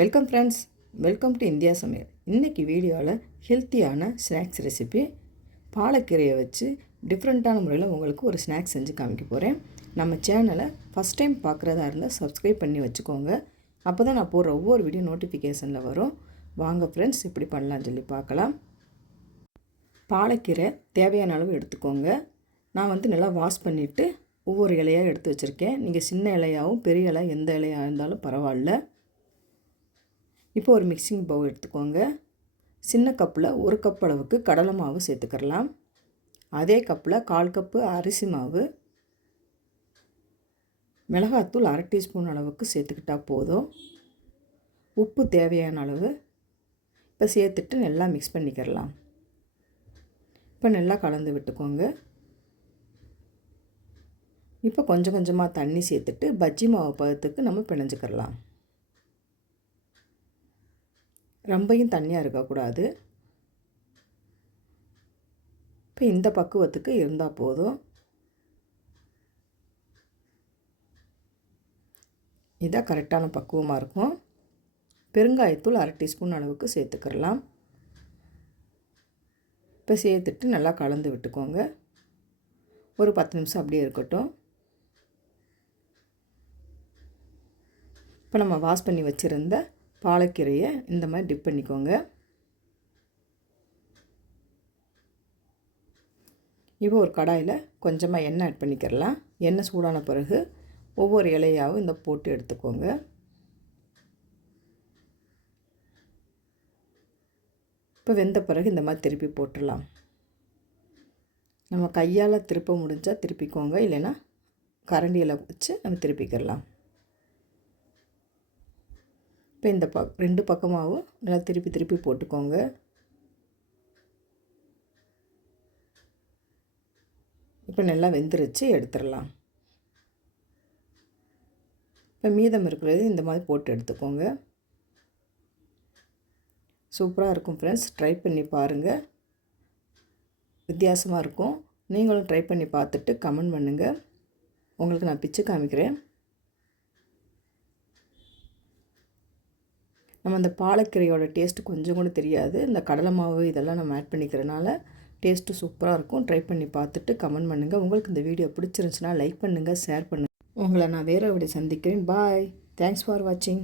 Welcome friends welcome to India சமையல் இன்றைக்கி வீடியோவில் ஹெல்த்தியான ஸ்நாக்ஸ் ரெசிபி பாலக்கீரையை வச்சு டிஃப்ரெண்ட்டான முறையில் உங்களுக்கு ஒரு ஸ்நாக்ஸ் செஞ்சு காமிக்க போகிறேன் நம்ம சேனலை ஃபஸ்ட் டைம் பார்க்குறதா இருந்தால் சப்ஸ்கிரைப் பண்ணி வச்சுக்கோங்க. அப்போ தான் நான் போடுற ஒவ்வொரு வீடியோ நோட்டிஃபிகேஷனில் வரும். வாங்க ஃப்ரெண்ட்ஸ் இப்படி பண்ணலாம்னு சொல்லி பார்க்கலாம். பாலக்கீரை தேவையான அளவு எடுத்துக்கோங்க. நான் வந்து நல்லா வாஷ் பண்ணிவிட்டு ஒவ்வொரு இலையாக எடுத்து வச்சுருக்கேன். நீங்கள் சின்ன இலையாகவும் பெரிய இலை எந்த இலையாக இருந்தாலும் பரவாயில்ல. இப்போ ஒரு மிக்சிங் பவுல் எடுத்துக்கோங்க. சின்ன கப்பில் ஒரு கப் அளவுக்கு கடலை மாவு சேர்த்துக்கிறலாம். அதே கப்பில் கால் கப்பு அரிசி மாவு. மிளகாத்தூள் அரை டீஸ்பூன் அளவுக்கு சேர்த்துக்கிட்டால் போதும். உப்பு தேவையான அளவு இப்போ சேர்த்துட்டு நல்லா மிக்ஸ் பண்ணிக்கிறலாம். இப்போ நல்லா கலந்து விட்டுக்கோங்க. இப்போ கொஞ்சம் கொஞ்சமாக தண்ணி சேர்த்துட்டு பஜ்ஜி மாவு பதத்துக்கு நம்ம பிணைஞ்சிக்கிறலாம். ரொம்பையும் தண்ணியாக இருக்கக்கூடாது இப்போ இந்த பக்குவத்துக்கு இருந்தால் போதும். இதான் கரெக்டான பக்குவமாக இருக்கும். பெருங்காயத்தூள் அரை டீஸ்பூன் அளவுக்கு சேர்த்துக்கிறலாம். இப்போ சேர்த்துட்டு நல்லா கலந்து விட்டுக்கோங்க. ஒரு பத்து நிமிஷம் அப்படியே இருக்கட்டும். இப்போ நம்ம வாஷ் பண்ணி வச்சுருந்த பாலக்கீரையை இந்த மாதிரி டிப் பண்ணிக்கோங்க. இப்போ ஒரு கடாயில் கொஞ்சமாக எண்ணெய் ஆட் பண்ணிக்கிறலாம். எண்ணெய் சூடான பிறகு ஒவ்வொரு இலையாகவும் இந்த போட்டு எடுத்துக்கோங்க. இப்போ வெந்த பிறகு இந்த மாதிரி திருப்பி போட்டுடலாம். நம்ம கையால் திருப்ப முடிஞ்சால் திருப்பிக்கோங்க. இல்லைன்னா கரண்டியில் வச்சு நம்ம திருப்பிக்கிடலாம் இப்போ இந்த பக் ரெண்டு பக்கமாகவும் நல்லா திருப்பி திருப்பி போட்டுக்கோங்க. இப்போ நல்லா வெந்துருச்சு எடுத்துடலாம். இப்போ மீதம் இருக்கிறது இந்த மாதிரி போட்டு எடுத்துக்கோங்க. சூப்பராக இருக்கும் ஃப்ரெண்ட்ஸ் ட்ரை பண்ணி பாருங்கள் வித்தியாசமாக இருக்கும். நீங்களும் ட்ரை பண்ணி பார்த்துட்டு கமெண்ட் பண்ணுங்கள் உங்களுக்கு நான் பிச்சு காமிக்கிறேன். நம்ம அந்த பாலக்கீரையோட டேஸ்ட்டு கொஞ்சம் கூட தெரியாது. இந்த கடலை மாவு இதெல்லாம் நம்ம ஆட் பண்ணிக்கிறனால டேஸ்ட்டு சூப்பராக இருக்கும். ட்ரை பண்ணி பார்த்துட்டு கமெண்ட் பண்ணுங்கள் உங்களுக்கு இந்த வீடியோ பிடிச்சிருந்துச்சுன்னா லைக் பண்ணுங்கள் ஷேர் பண்ணுங்கள் உங்களை நான் வேறு விட சந்திக்கிறேன். பாய் தேங்க்ஸ் ஃபார் வாட்சிங்